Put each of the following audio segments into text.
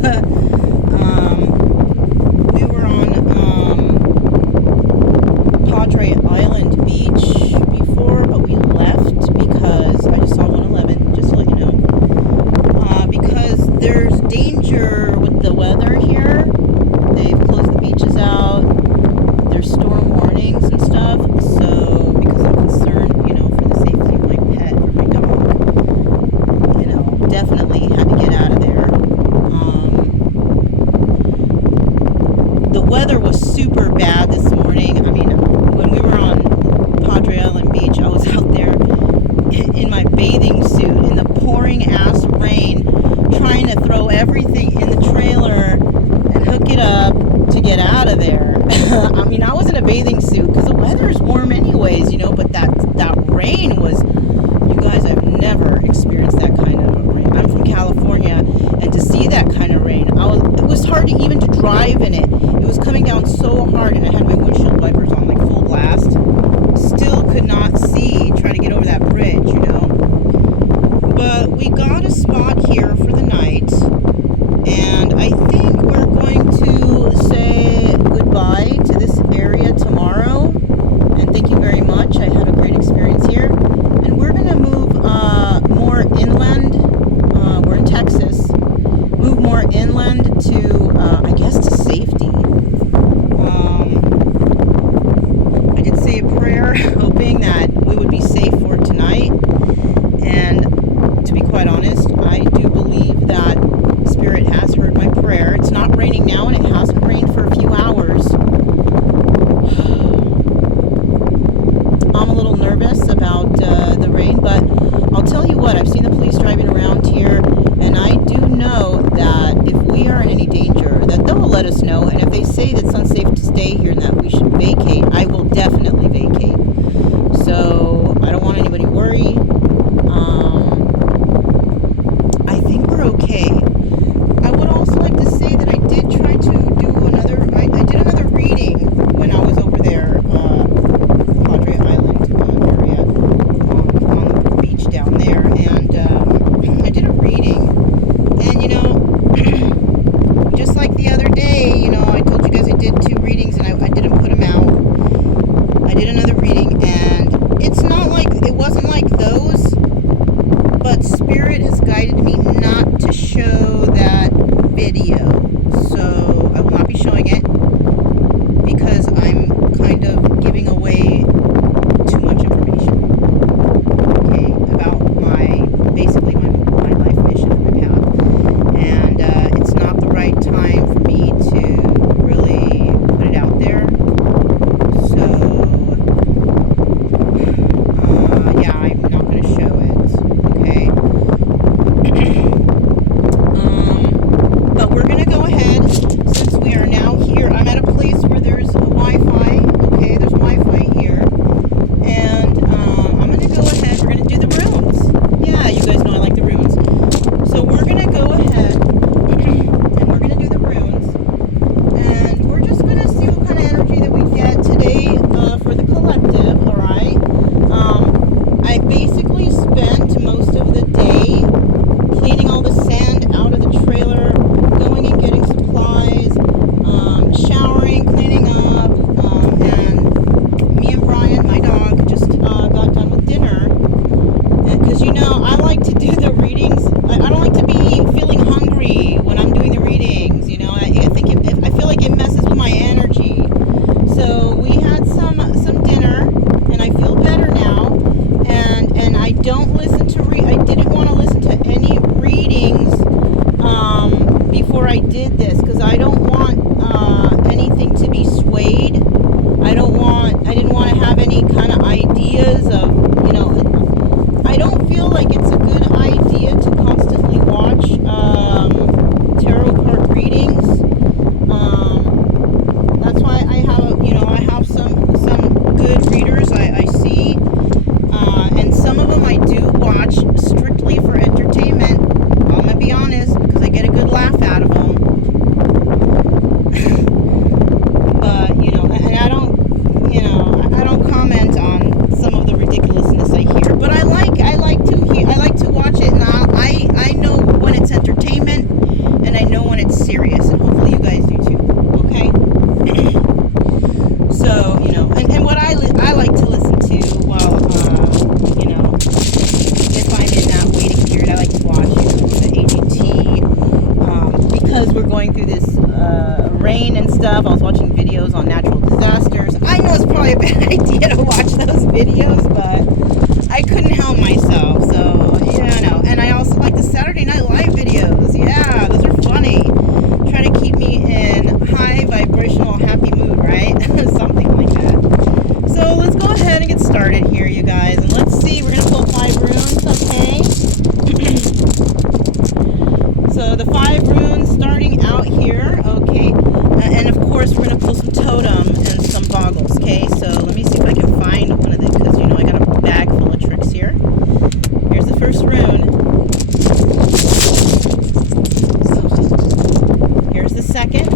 We were on Padre Island Beach before, but we left because I just saw 111, just to let you know. Because there's danger with the weather here. They've closed the beaches out. There's storm warnings and stuff. So, because I'm concerned, for the safety of my pet or my dog, definitely had to get out of there. The weather was super bad this morning. I mean, when we were on Padre Island Beach, I was out there in my bathing suit in the pouring ass rain, trying to throw everything in the trailer and hook it up to get out of there. I mean, I was in a bathing suit because the weather is warm anyways, but that rain was, you guys, I've never experienced that kind of rain. I'm from California, and to see that kind of rain, it was hard even to drive in it. It was coming down so hard, and I had my windshield wipers on like full blast. Still could not see, trying to get over that bridge, But we got a stuff. I was watching videos on natural disasters. I know it's probably a bad idea to watch those videos, but I couldn't help myself. So, yeah, I know. And I also like the Saturday Night Live videos. Yeah, those are funny. Try to keep me in high vibrational happy mood, right? Something like that. So let's go ahead and get started here, you guys. And let's see, we're going to pull 5 runes, okay? So the 5 runes starting out here, okay? And of course, we're going to pull some totem and some boggles, okay? So let me see if I can find one of them, because, you know, I got a bag full of tricks here. Here's the first rune. Here's the second.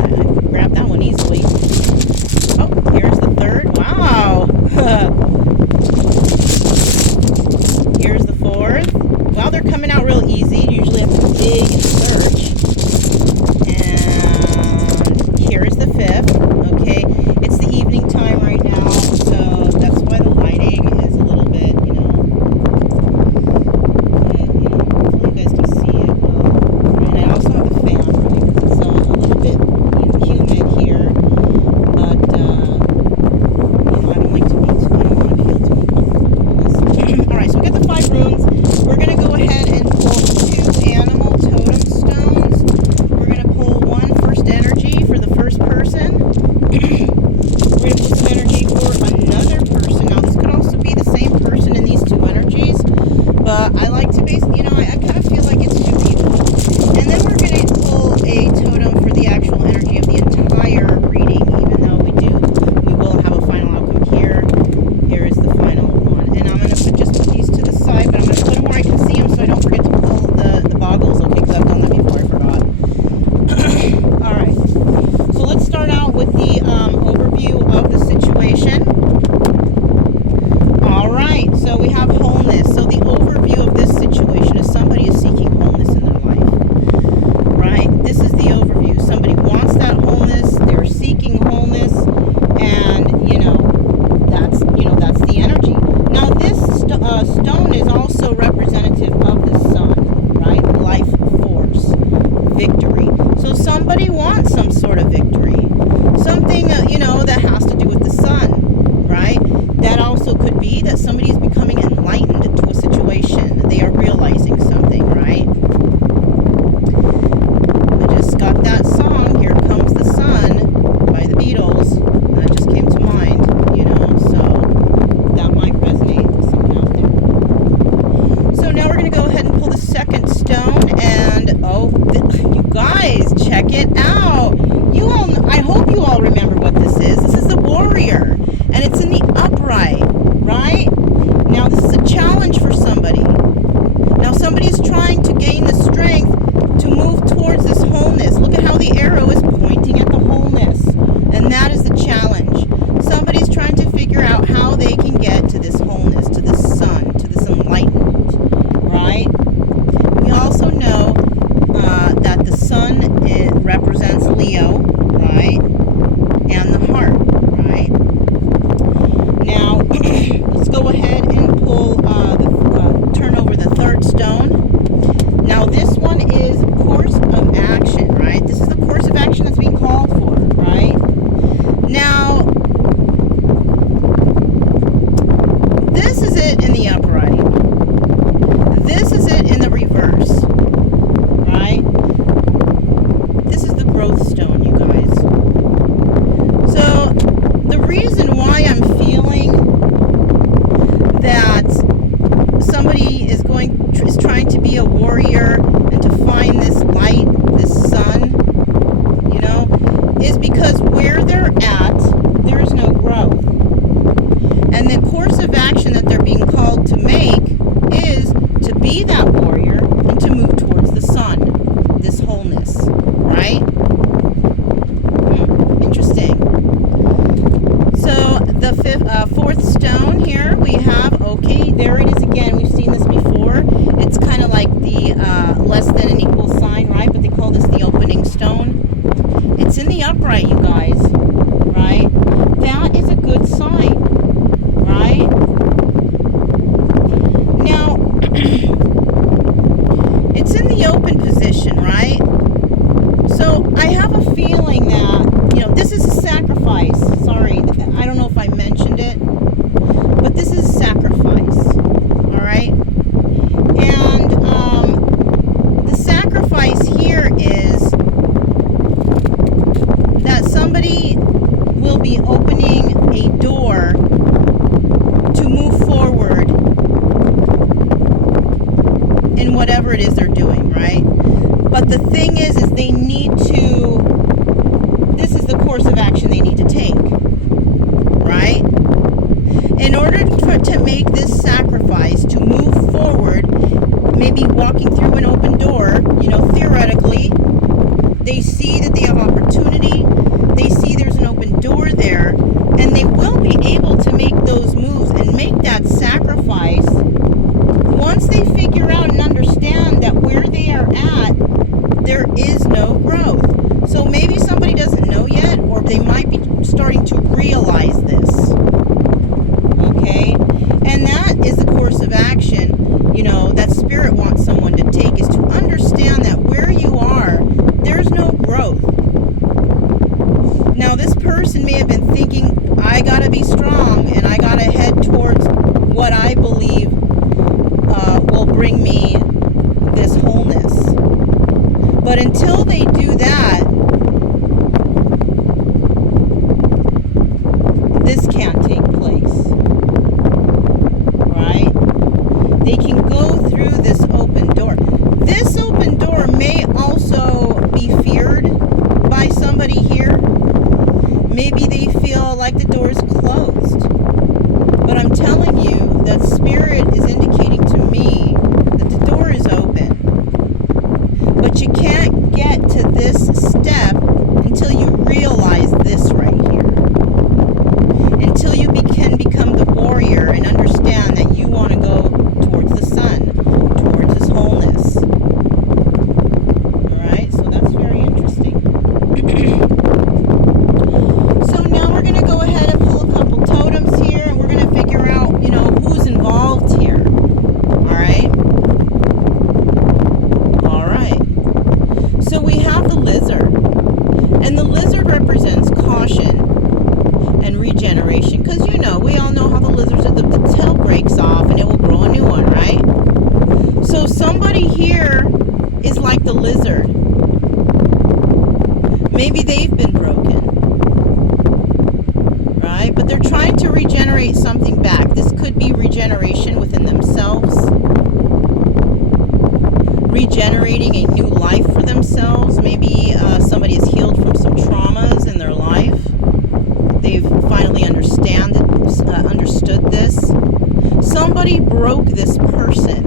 I grabbed that one easily. Oh, here's the third. Wow. Here's the fourth. Wow, they're coming out real easy. Usually I have to dig and search. And here's the fifth. Okay, it's the evening time right now, so that's why the lighting is a little bit, you know, hopefully you guys can see it well. And I also have a fan running because it's a little bit humid here, but you know, I don't want to feel too cold. Alright, so we got the 5 runes. We're going to go ahead and pull 2 animal totem stones. We're going to pull 1 first energy for the first person. We're going to pull some energy for another person. Now, this could also be the same person in these 2 energies, but I like to base, you know, I kind of feel like it's 2 people. And then we're going to pull a totem for the actual energy of the entire reading, even though we will have a final outcome here. Here is the final one. And I'm going to just put these to the side, but I'm going to put them where I can see them so I don't forget to pull the boggles, okay, because I've done that before, I forgot. Alright, so let's start out with the overview of the situation. Alright, so we have wholeness. So the overview of this situation is somebody is seeking wholeness in their life. Right? This is the overview. Somebody wants that wholeness, they're seeking wholeness, and that's the energy. Now this stone is also representative of the sun, right? Life force, victory. So somebody wants some sort of victory. Something, that has to do with the sun, right? That also could be that somebody is becoming enlightened to a situation. They are realizing something, right? I just got that song, Here Comes the Sun, by the Beatles. That just came to mind, so that might resonate with someone out there. So now we're going to go ahead and pull the second stone, and you guys, check it out. I hope you all remember what this is. This is the warrior, and it's in the upright, right? Now this is a challenge for somebody. Now somebody's trying to gain the strength to move towards this wholeness. Look at how the arrow is pointing at the wholeness, and that is the challenge. Somebody's trying to figure out how they can get to this wholeness, to this sun, to this enlightenment, right? We also know that the sun, it represents Leo, right? And the heart, right? Now, let's go ahead and pull, turn over the third stone. Now, this one is course of action, right? This is the course of action that's being called for, right? Now, this is it in the upright. This is it in the reverse, right? This is the growth stone, you guys. So, the reason why I'm feeling that somebody is trying to be a warrior and to find this light, this sun, is because where they're at, there is no growth. And the course of action that they're being called to make is to be that warrior and to move towards the sun, this wholeness, right? Interesting. So the fourth stone here we have, okay, there it is again. We've seen this before. It's kind of like the less than an equal sign, right? But they call this the opening stone. It's in the upright, you guys, right? That is a good sign, right? Now, it's in the open position, right? So I have a feeling that, this is a sacrifice. Sorry, I don't know if I mentioned it, but this is a sacrifice. All right? And the sacrifice here is that somebody will be opening a door to move forward in whatever it is they're doing, right? But the thing is they need to, this is the course of action they need to take, right? In order to make this sacrifice, to move forward, maybe walking through an open door, theoretically, they see that they have opportunity, they see there's an open door there, and they will be able to make those moves and make that sacrifice once they figure out and understand that where they are at, there is no growth. So maybe somebody doesn't know yet, or they might be starting to realize this. Okay? And that is the course of action, that spirit wants someone to take, is to understand that where you are, there's no growth. Now, this person may have been thinking, I gotta be strong and I gotta head towards what I believe will bring me this wholeness. But until they do that, this can't take place. Right? They can go through this open door. This open door may also be feared by somebody here. Maybe they feel like the door is closed. But I'm telling you that Spirit is indicating to me that the door is open. But you can't get to this step until you realize this right here. Until you can become the warrior and understand that you want to go towards the sun, towards this wholeness. Alright, so that's very interesting. So now we're going to go ahead and pull a couple totems here, and we're going to figure out, who's involved here. Alright? Alright. So we have the lizard. And the lizard represents caution and regeneration. Because, we all know how the lizards are. The tail breaks off and it will grow a new one, right? So somebody here is like the lizard. Maybe they've been broken. Right? But they're trying to regenerate something back. This could be regeneration within themselves. Regenerating a new life for themselves. Maybe somebody is healed from some traumas in their life. They've finally understood this. Somebody broke this person.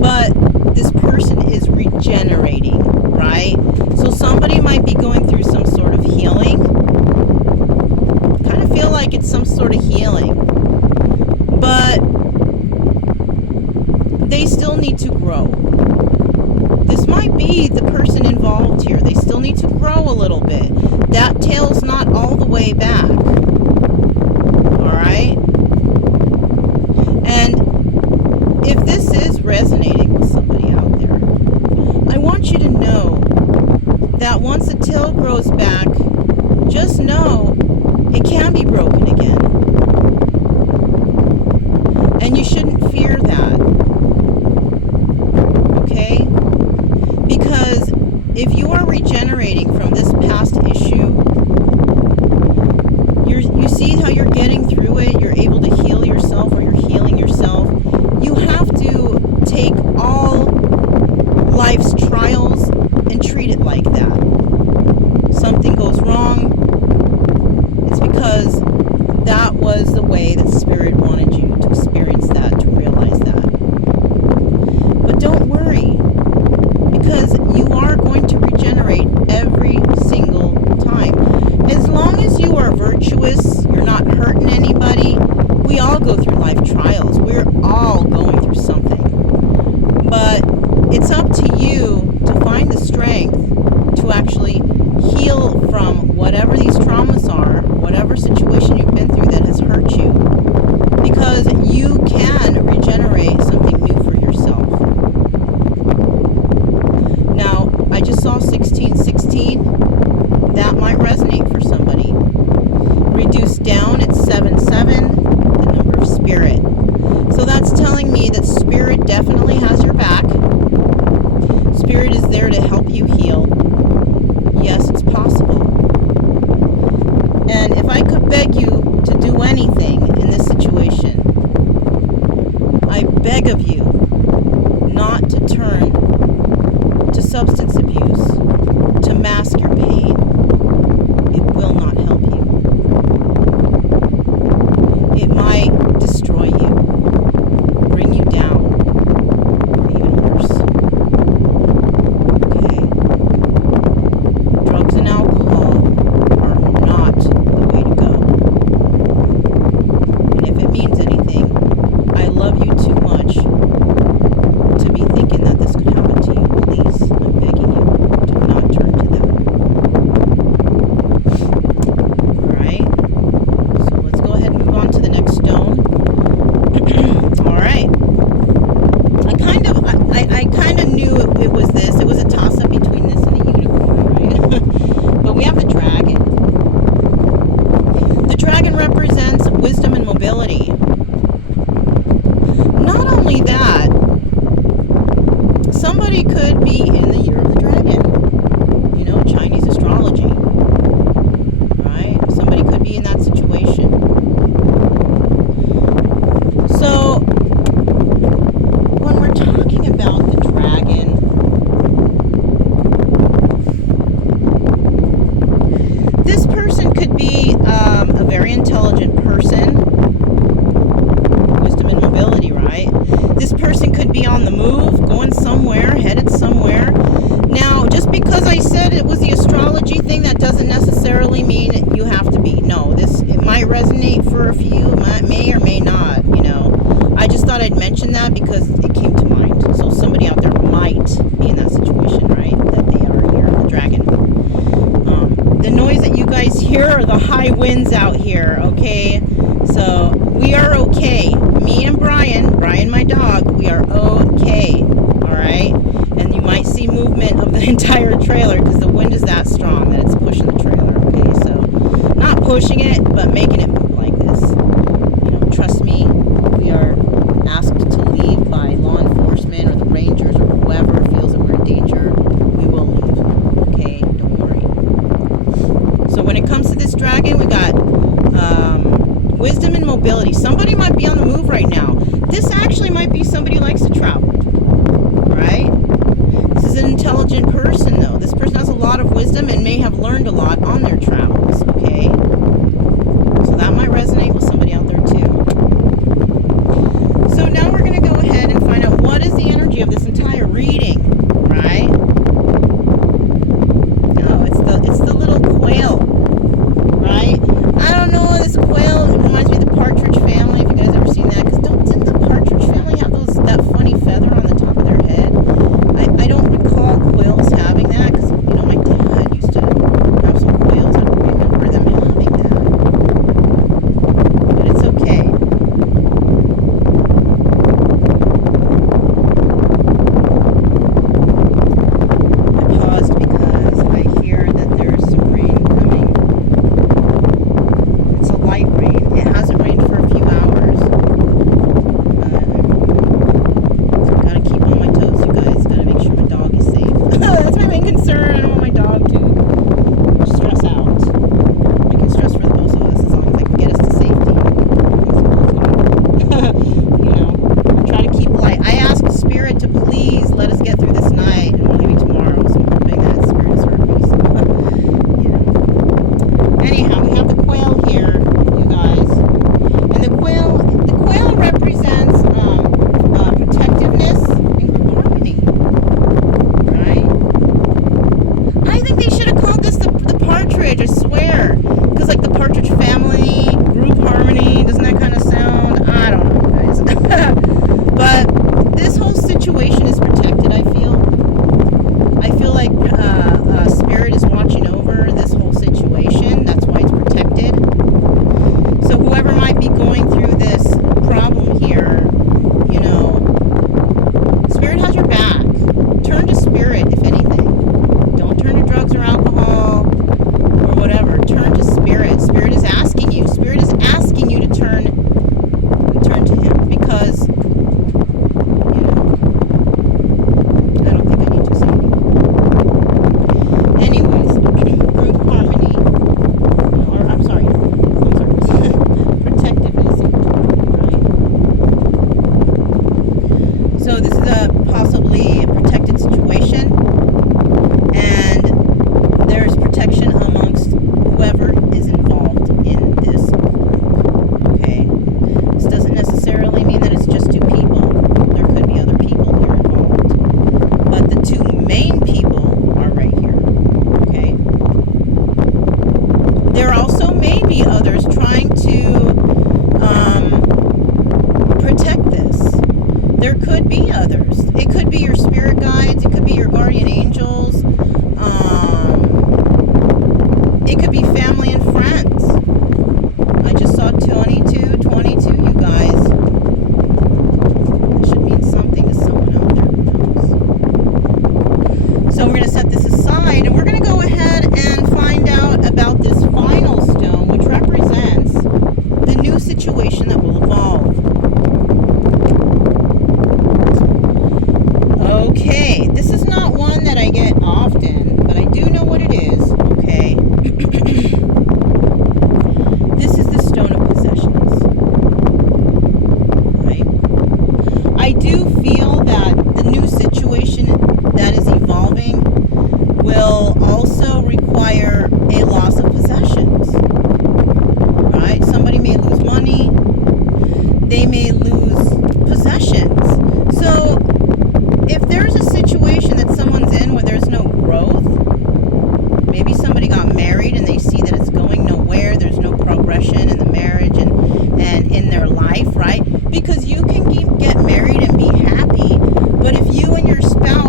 But this person is regenerating, right? So somebody might be going through some sort of healing. Kind of feel like it's some sort of healing. But they still need to grow. This might be the person involved here. They still need to grow a little bit. That tail's not all the way back. Alright? And if this is resonating with somebody out there, I want you to know that once the tail grows back, just know it can be broken again. And you shouldn't fear that. Okay? Because if you are regenerating from this past issue, you see how you're getting through it, you're able to heal yourself, or you're healing yourself. You have to take all life's trials and treat it like that. Something goes wrong, it's because that was the way that Spirit wanted you to experience that, to realize that. But don't worry, because you are going to regenerate every single time. As long as you are virtuous, you're not hurting anybody. We all go through life trials. We're all going through something. But it's up to you to find the strength to actually heal from whatever these traumas are, whatever situation you've been through that has hurt you. Because you can regenerate something new for yourself. Now, I just saw 1616 turn to substance abuse to mask your pain, it will not help you. It might destroy you, bring you down, or even worse. Okay? Drugs and alcohol are not the way to go. And if it means anything, I love you too much to be thinking that this could happen to you. Please, I'm begging you, do not turn to that. Alright? So let's go ahead and move on to the next stone. Alright. I kind of knew it was this. It was a toss-up between this and the unicorn, right? But we have the dragon. The dragon represents wisdom and mobility. Not only that, somebody could be in the year of the dragon. You know, Chinese astrology. Right? Somebody could be in that situation. So, when we're talking about the dragon, this person could be a very intelligent person. Wisdom and mobility, right? This person could be on the move, going somewhere, headed somewhere. Now, just because I said it was the astrology thing, that doesn't necessarily mean you have to be. No, it might resonate for a few, may or may not, you know. I just thought I'd mention that because it came to mind. So somebody out there might be in that situation, right? That they are here, the dragon. The noise that you guys hear are the high winds out here, okay? So we are okay. Me and Brian, my dog, we are okay, all right? And you might see movement of the entire trailer because the wind is that strong that it's pushing the trailer, okay? So not pushing it, but making it move like this. You know, trust me, we are asked to leave by law enforcement or the rangers or whoever feels that we're in danger. We will leave, okay? Don't worry. So when it comes to this dragon, we got wisdom and mobility. Somebody might be on the move right now. This actually might be somebody who likes to travel, right? This is an intelligent person, though. This person has a lot of wisdom and may have learned a lot on their travels, okay? So that might resonate with somebody out there, too. So now we're going to go ahead and find out what is the energy of this entire reading, right? No, it's the little quail, right? I don't know, this quail, it reminds me of the partridge family, if you guys ever seen that, because didn't the partridge family have that funny feather on the top of their head? I don't recall quails having that, because, you know, my dad used to have some quails. I don't remember them having that. But it's okay. I paused because I hear that there's some rain coming. It's a light rain. It hasn't rained for a few hours. Gotta keep on my toes, you guys. Gotta make sure my dog is safe. That's my main concern. I don't want my dog to stress out. I can stress for the both of us as long as I can get us to safety. You know, try to keep light. I ask Spirit to please let us get through this night, and we're leaving tomorrow. So I'm hoping that Spirit has heard me. So, yeah. Anyhow, we have the quail here, you guys, and the quail represents protectiveness and group harmony, right? I think they should have called this the partridge, I swear, because like the partridge family, group harmony, doesn't that kind of sound? I don't know, guys. But this whole situation is protected, I feel. your spouse